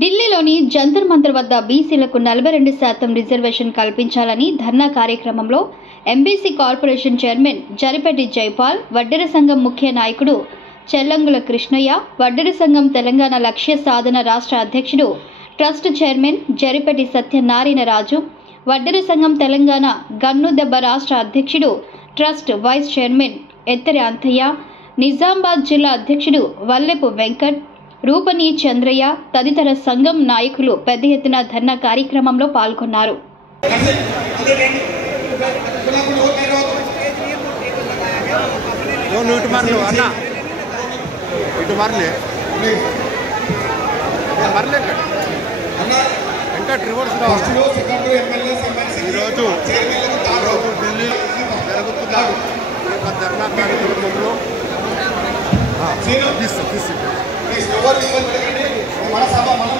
ఢిల్లీలోని జంతర్ మంతర్ వద్ద బీసీలకు 42% రిజర్వేషన్ కల్పించాలని ధర్నా కార్యక్రమంలో ఎంబీసీ కార్పొరేషన్ చైర్మన్ జరిపెట్టి జైపాల్, వడ్డెర సంఘం ముఖ్య నాయకుడు చెల్లంగుల కృష్ణయ్య, వడ్డెర సంఘం తెలంగాణ లక్ష్య సాధన రాష్ట్ర అధ్యక్షుడు ట్రస్ట్ చైర్మన్ జరిపెట్టి సత్యనారాయణ రాజు, వడ్డెర సంఘం తెలంగాణ గన్నుదెబ్బ రాష్ట్ర అధ్యక్షుడు trust vice chairman Ettera Antayya, Nizamabad జిల్లా అధ్యక్షుడు వల్లెపు వెంకట్, రూపని చంద్రయ్య తదితర సంఘం నాయకులు పెద్ద ఎత్తున ధర్నా కార్యక్రమంలో పాల్గొన్నారు. మన సభ మనం